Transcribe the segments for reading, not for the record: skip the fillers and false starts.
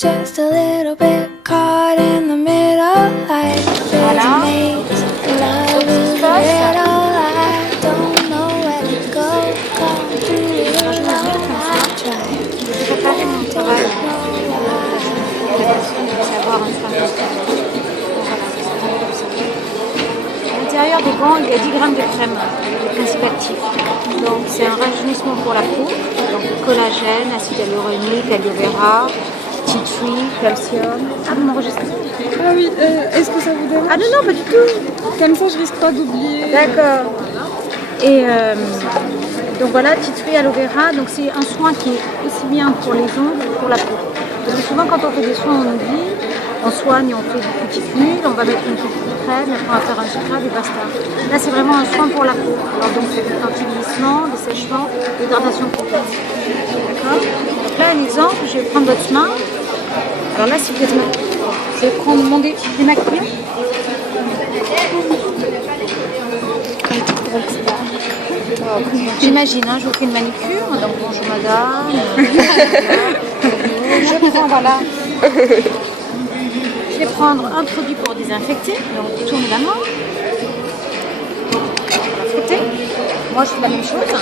just a little bit caught in the middle, like there's a maze. Love is a riddle, I don't know where to go. Come through it alone, I try. Préparer mon travail. Savoir un peu. À l'intérieur des gants, il y a 10 grammes de crème, le principe actif. Donc c'est un rajeunissement pour la peau. Donc collagène, acide hyaluronique, aloe vera, tea tree, calcium. Ah, vous m'enregistrez? Ah oui, est-ce que ça vous dérange? Ah non, non, pas du tout. Comme ça, je risque pas d'oublier. D'accord. Et donc voilà, tea tree, aloe vera. Donc c'est un soin qui est aussi bien pour les ongles que pour la peau. Parce que souvent, quand on fait des soins, on oublie. On soigne, on fait des cuticules, on va mettre une petite crème, après on va faire un scrub et basta. Là, c'est vraiment un soin pour la peau. Alors donc, c'est des anti-glissement, des sèchements, l'hydratation complète. D'accord? Donc là, un exemple, je vais prendre votre main. Alors là, si vous êtes je vais prendre mon démaquillant. J'imagine, hein, je vous fais une manicure, donc bonjour madame. Je prends, voilà. Je vais prendre un produit pour désinfecter, donc tourne la main. Frotter. Moi je fais la même chose.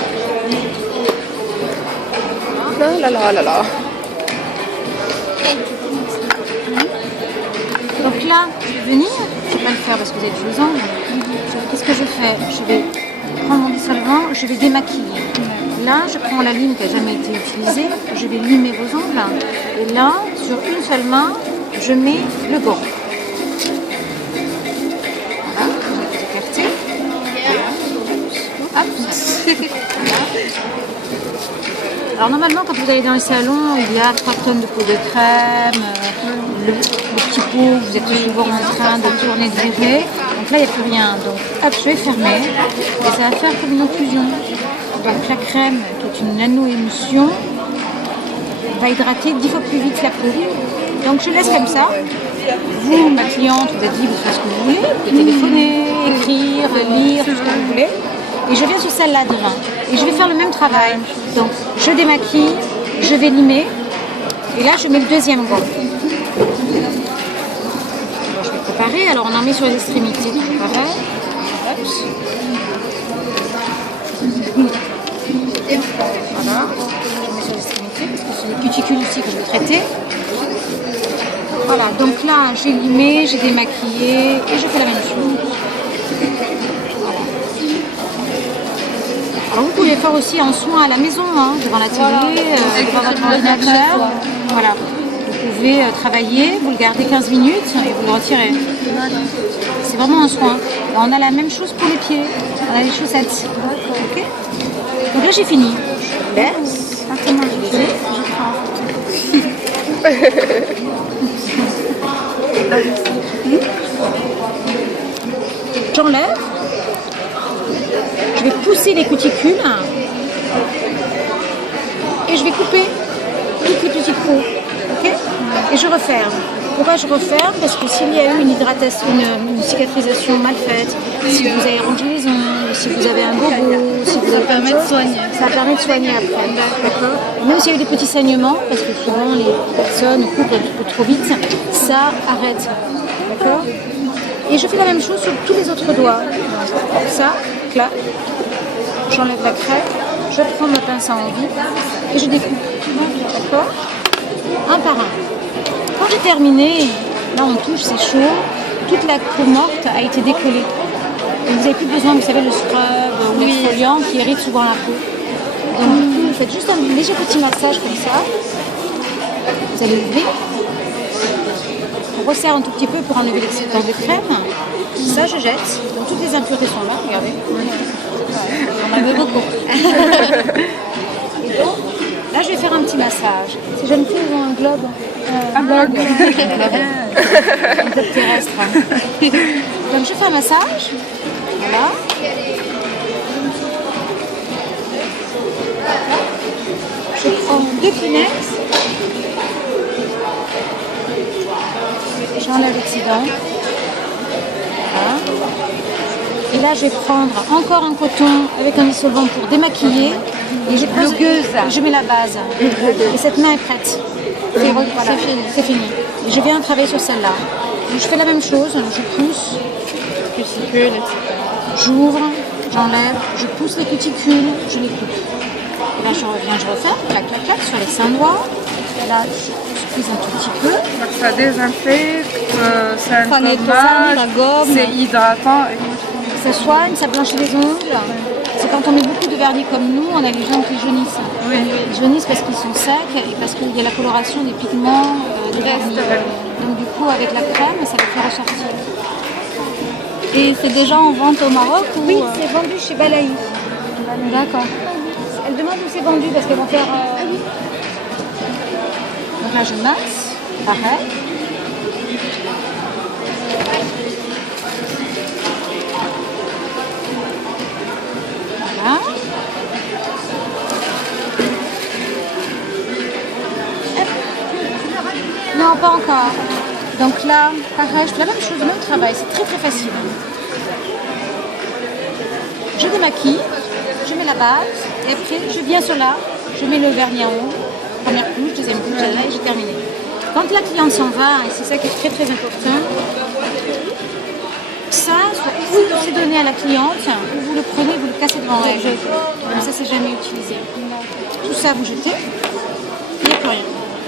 Là, là, là, là, là. Donc là, je vais venir, je ne vais pas le faire parce que vous êtes deux ongles. Qu'est-ce que je fais? Je vais prendre mon dissolvant, je vais démaquiller. Là, je prends la lime qui n'a jamais été utilisée, je vais limer vos ongles. Et là, sur une seule main, je mets le gant. Voilà, je vais écarter. Hop. Alors normalement, quand vous allez dans les salons, il y a 3 tonnes de pots de crème, le petit pot, vous êtes souvent en train de tourner, de virer. Donc là, il n'y a plus rien. Donc hop, je vais fermer et ça va faire comme une occlusion. Donc la crème, qui est une nano-émulsion, va hydrater 10 fois plus vite la peau. Donc je laisse comme ça. Vous, ma cliente, vous êtes libre de faire ce que vous voulez. Vous pouvez téléphoner, écrire, lire, tout ce que vous voulez. Et je viens sur celle-là devant. Et je vais faire le même travail. Donc je démaquille, je vais limer. Et là, je mets le deuxième gant. Alors, je vais préparer. Alors on en met sur les extrémités. Pareil. Hop. Voilà. Je mets sur les extrémités parce que c'est les cuticules aussi que je vais traiter. Voilà, donc là j'ai limé, j'ai démaquillé et je fais la même chose. Voilà. Alors vous pouvez faire aussi en soin à la maison, hein, devant la télé, devant votre ordinateur. Voilà. Vous pouvez travailler, vous le gardez 15 minutes et vous le retirez. C'est vraiment un soin. Et on a la même chose pour les pieds. On a les chaussettes. Okay. Donc là j'ai fini. Je laisse. J'enlève. Je vais pousser les cuticules et je vais couper toutes les petites peaux. Okay, et je referme. Pourquoi je referme? Parce que s'il y a eu une hydratation, une cicatrisation mal faite, si vous avez rangé les ongles, si vous avez un bobo, si vous avez permet de soigner. Ça permet de soigner après. D'accord. Même s'il y a eu des petits saignements, parce que souvent les personnes coupent un petit peu trop vite, ça arrête. D'accord. Et je fais la même chose sur tous les autres doigts. Ça, clac. J'enlève la crème, je prends ma pince à envie et je découpe. D'accord. Un par un. Quand j'ai terminé, là on touche, c'est chaud, toute la peau morte a été décollée. Et vous n'avez plus besoin, vous savez, le scrub ou l'exfoliant qui irrite souvent la peau. Donc vous faites juste un léger petit massage comme ça. Vous allez lever. On resserre un tout petit peu pour enlever l'excédent de crème. Ça je jette. Donc toutes les impuretés sont là, regardez. On en veut beaucoup. Et donc, là je vais faire un petit massage. Ces jeunes filles ont un globe. Un globe terrestre. Donc je fais un massage. Voilà. Je prends 2 Kleenex. J'enlève l'excédent. Voilà. Et là, je vais prendre encore un coton avec un dissolvant pour démaquiller. Et je mets la base. Et cette main est prête. Voilà, c'est fini. Et je viens travailler sur celle-là. Donc, je fais la même chose, je pousse, Cuticule, etc. j'ouvre, j'enlève, je pousse les cuticules, je les coupe. Et là, je reviens, je refais, clac, clac, clac, sur les 5 doigts. Là, je squeeze un tout petit peu. Donc ça désinfecte, ça Ça nettoie, gommage, ça gomme. c'est hydratant. Ça soigne, ça blanchit les ongles. C'est quand on met beaucoup de vernis comme nous, on a les ongles qui jaunissent. Oui. Ils jaunissent parce qu'ils sont secs et parce qu'il y a la coloration des pigments des vernis. Donc du coup, avec la crème, ça les fait ressortir. Et c'est déjà en vente au Maroc ou Oui, c'est vendu chez Balaï. D'accord. Elle demande où c'est vendu parce qu'elles vont faire... Donc là, je masse, pareil. Voilà. Non, pas encore. Donc là, pareil, je fais la même chose, le même travail. C'est très très facile. Je démaquille, je mets la base, et après je viens sur là, je mets le vernis en haut, première couche, deuxième couche, là, et j'ai terminé. Quand la cliente s'en va, et c'est ça qui est très très important, ça, soit vous c'est donné à la cliente, ou vous le prenez, vous le cassez devant elle. Comme ça, c'est jamais utilisé. Tout ça, vous jetez, il n'y a plus rien.